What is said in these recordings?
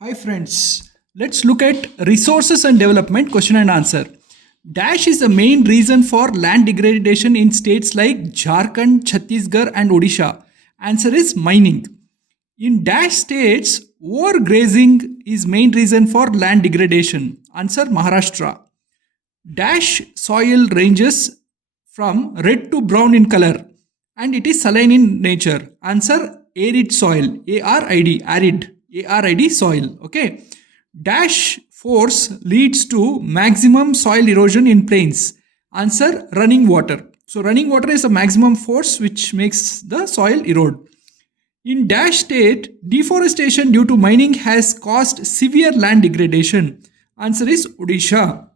Hi friends, let's look at resources and development question and answer. Dash is the main reason for land degradation in states like Jharkhand, Chhattisgarh and Odisha. Answer is mining. In dash states, overgrazing is main reason for land degradation. Answer Maharashtra. Dash soil ranges from red to brown in color and it is saline in nature. Answer arid soil. ARID soil. Okay. Dash force leads to maximum soil erosion in plains. Answer running water. So running water is the maximum force which makes the soil erode. In dash state, deforestation due to mining has caused severe land degradation. Answer is Odisha.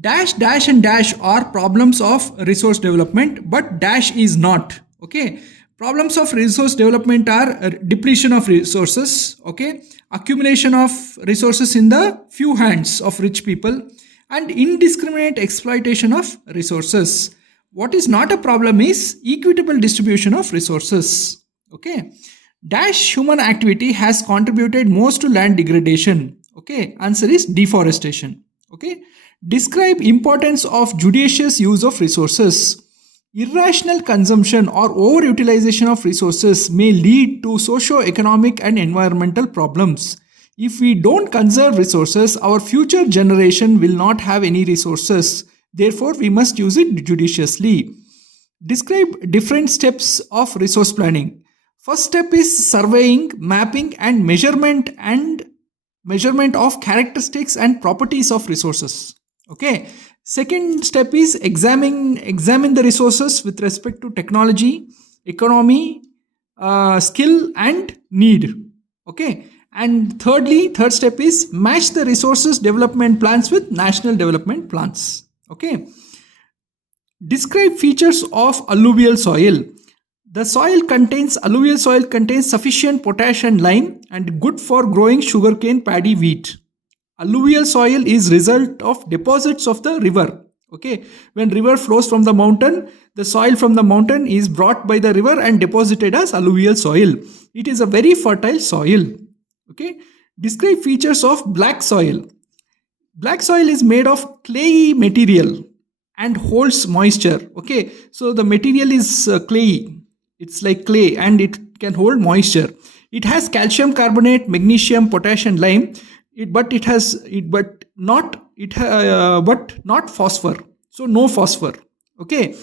Dash and dash are problems of resource development, but dash is not. Okay. Problems of resource development are depletion of resources, okay, accumulation of resources in the few hands of rich people, and indiscriminate exploitation of resources. What is not a problem is equitable distribution of resources. Okay. Dash human activity has contributed most to land degradation. Okay. Answer is deforestation. Okay. Describe importance of judicious use of resources. Irrational consumption or overutilization of resources may lead to socio-economic and environmental problems. If we don't conserve resources, our future generation will not have any resources. Therefore, we must use it judiciously. Describe different steps of resource planning. First step is surveying, mapping and measurement of characteristics and properties of resources. Okay. Second step is examine the resources with respect to technology, economy, skill and need. Okay. And third step is match the resources development plans with national development plans. Okay. Describe features of alluvial soil. Alluvial soil contains sufficient potash and lime and good for growing sugarcane, paddy, wheat. Alluvial soil is result of deposits of the river. Okay. When river flows from the mountain, the soil from the mountain is brought by the river and deposited as alluvial soil. It is a very fertile soil. Okay. Describe features of black soil. Black soil is made of clayey material and holds moisture. Okay. So the material is clayey. It's like clay and it can hold moisture. It has calcium carbonate, magnesium, potash and lime. But not phosphor. So no phosphor. Okay.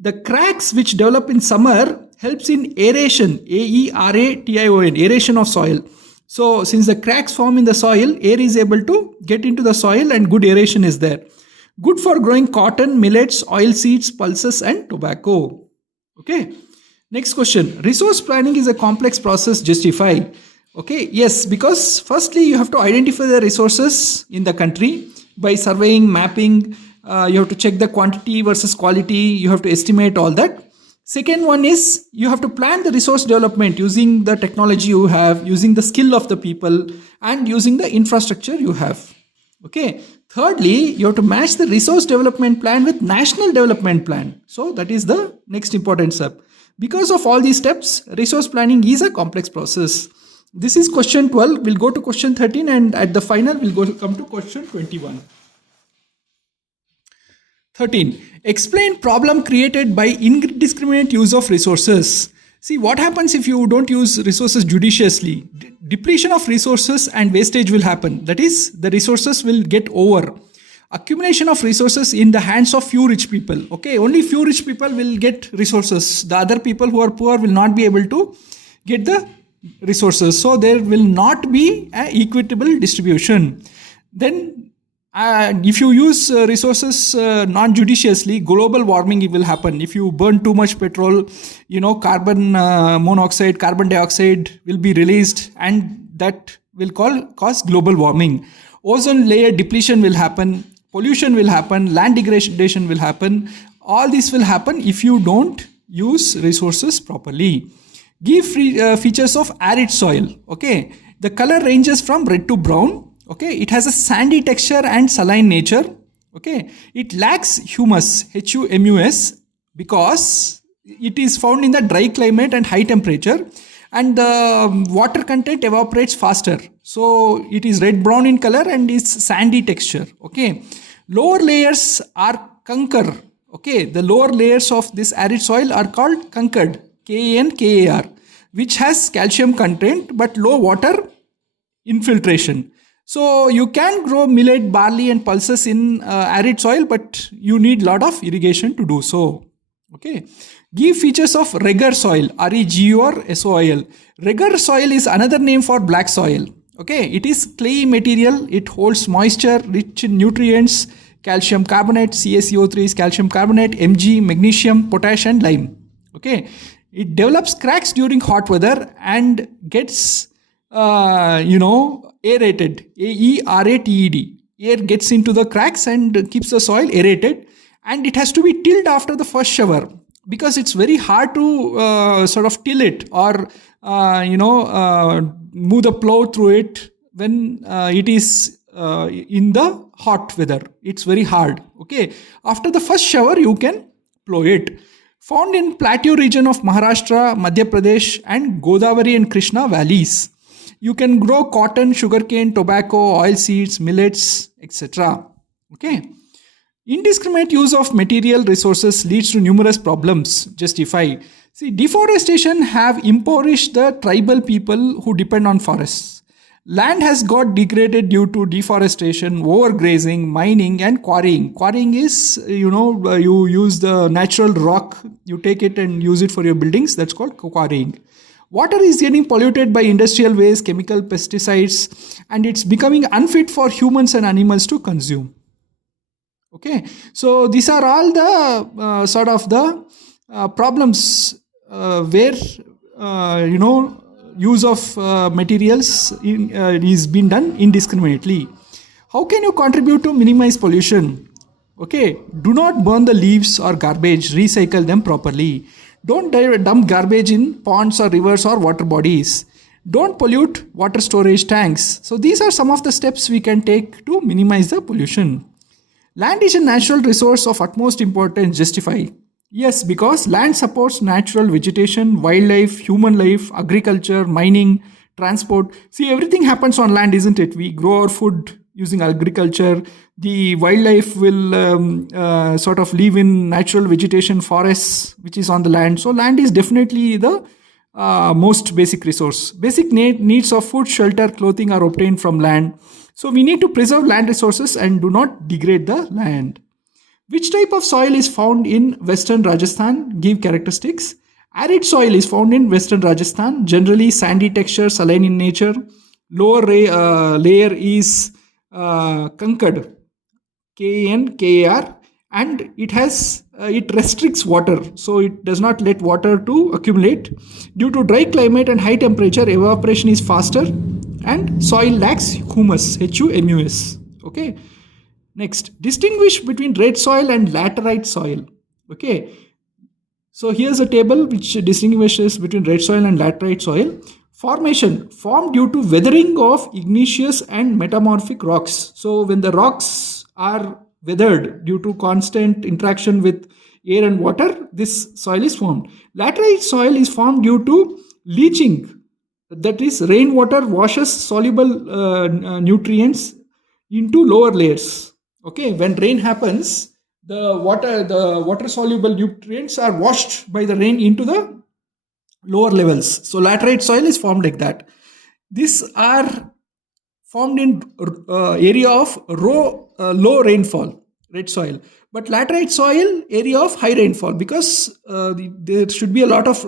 The cracks which develop in summer helps in aeration, aeration, aeration of soil. So since the cracks form in the soil, air is able to get into the soil and good aeration is there. Good for growing cotton, millets, oil seeds, pulses and tobacco. Okay. Next question. Resource planning is a complex process. Justify. Okay, yes, because firstly you have to identify the resources in the country by surveying, mapping, you have to check the quantity versus quality, you have to estimate all that. Second one is you have to plan the resource development using the technology you have, using the skill of the people and using the infrastructure you have. Okay. Thirdly, you have to match the resource development plan with national development plan. So that is the next important step. Because of all these steps, resource planning is a complex process. This is question 12. We'll go to question 13 and at the final we'll come to question 21. 13. Explain problem created by indiscriminate use of resources. See what happens if you don't use resources judiciously. Depletion of resources and wastage will happen. That is, the resources will get over. Accumulation of resources in the hands of few rich people. Okay, only few rich people will get resources. The other people who are poor will not be able to get the resources. So there will not be an equitable distribution. Then if you use resources non-judiciously, global warming will happen. If you burn too much petrol, carbon monoxide, carbon dioxide will be released and that will cause global warming. Ozone layer depletion will happen, pollution will happen, land degradation will happen. All this will happen if you don't use resources properly. Give features of arid soil. Okay, the color ranges from red to brown. Okay, it has a sandy texture and saline nature. Okay, it lacks humus, HUMUS, because it is found in the dry climate and high temperature, and the water content evaporates faster. So it is red brown in color and is sandy texture. Okay, lower layers are conker. Okay, the lower layers of this arid soil are called conkered, Kankar, which has calcium content but low water infiltration. So you can grow millet, barley, and pulses in arid soil, but you need lot of irrigation to do so. Okay. Give features of regur soil, REGU or SOIL. Regur soil is another name for black soil. Okay. It is clay material. It holds moisture, rich in nutrients, calcium carbonate, CaCO3 is calcium carbonate, Mg, magnesium, potash, and lime. Okay. It develops cracks during hot weather and gets aerated. AERATED. Air gets into the cracks and keeps the soil aerated, and it has to be tilled after the first shower because it's very hard to sort of till it or move the plow through it when it is in the hot weather. It's very hard. Okay, after the first shower you can plow it. Found in plateau region of Maharashtra, Madhya Pradesh, and Godavari and Krishna valleys. You can grow cotton, sugarcane, tobacco, oil seeds, millets, etc. Okay. Indiscriminate use of material resources leads to numerous problems. Justify. See, deforestation have impoverished the tribal people who depend on forests. Land has got degraded due to deforestation, overgrazing, mining, and quarrying. Quarrying is, you use the natural rock, you take it and use it for your buildings. That's called quarrying. Water is getting polluted by industrial waste, chemical pesticides, and it's becoming unfit for humans and animals to consume. Okay, so these are all the sort of the problems where use of materials is being done indiscriminately. How can you contribute to minimize pollution? Okay, do not burn the leaves or garbage, recycle them properly. Don't dump garbage in ponds or rivers or water bodies. Don't pollute water storage tanks. So these are some of the steps we can take to minimize the pollution. Land is a natural resource of utmost importance. Justify. Yes, because land supports natural vegetation, wildlife, human life, agriculture, mining, transport. See, everything happens on land, isn't it? We grow our food using agriculture. The wildlife will sort of live in natural vegetation, forests, which is on the land. So land is definitely the most basic resource. Basic needs of food, shelter, clothing are obtained from land. So we need to preserve land resources and do not degrade the land. Which type of soil is found in Western Rajasthan? Give characteristics. Arid soil is found in Western Rajasthan, generally sandy texture, saline in nature. Lower layer is conkered, Kankar, and it restricts water, so it does not let water to accumulate. Due to dry climate and high temperature, evaporation is faster, and soil lacks humus, HUMUS. Okay. Next, distinguish between red soil and laterite soil. Okay. So here's a table which distinguishes between red soil and laterite soil. Formation formed due to weathering of igneous and metamorphic rocks. So when the rocks are weathered due to constant interaction with air and water, this soil is formed. Laterite soil is formed due to leaching. That is, rainwater washes soluble nutrients into lower layers. Okay, when rain happens, the water soluble nutrients are washed by the rain into the lower levels. So laterite soil is formed like that. These are formed in area of low rainfall, red soil. But laterite soil, area of high rainfall, because there should be a lot of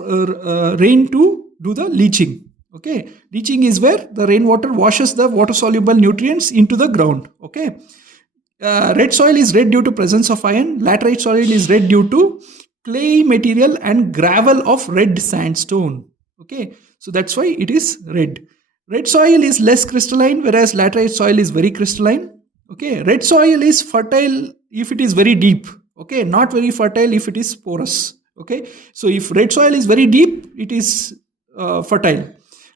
rain to do the leaching. Okay, leaching is where the rainwater washes the water soluble nutrients into the ground. Okay, red soil is red due to presence of iron. Laterite soil is red due to clay material and gravel of red sandstone. Okay, so that's why it is red. Red soil is less crystalline, whereas laterite soil is very crystalline. Okay, red soil is fertile if it is very deep. Okay, not very fertile if it is porous. Okay, so if red soil is very deep, it is fertile.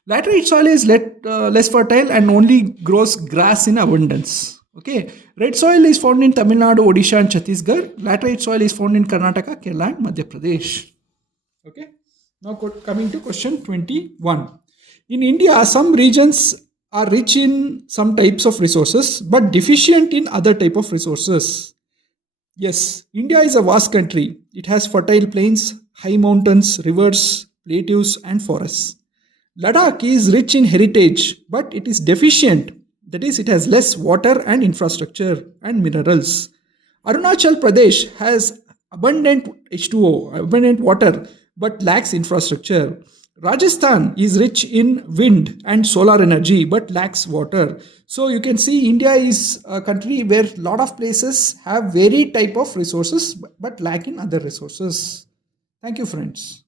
Laterite soil is less fertile and only grows grass in abundance. Okay, red soil is found in Tamil Nadu, Odisha, and Chhattisgarh. Laterite soil is found in Karnataka, Kerala, and Madhya Pradesh. Okay. Now coming to question 21. In India, some regions are rich in some types of resources but deficient in other type of resources. Yes, India is a vast country. It has fertile plains, high mountains, rivers, plateaus, and forests. Ladakh is rich in heritage, but it is deficient. That is, it has less water and infrastructure and minerals. Arunachal Pradesh has abundant H2O, abundant water, but lacks infrastructure. Rajasthan is rich in wind and solar energy, but lacks water. So you can see India is a country where a lot of places have varied type of resources, but lack in other resources. Thank you, friends.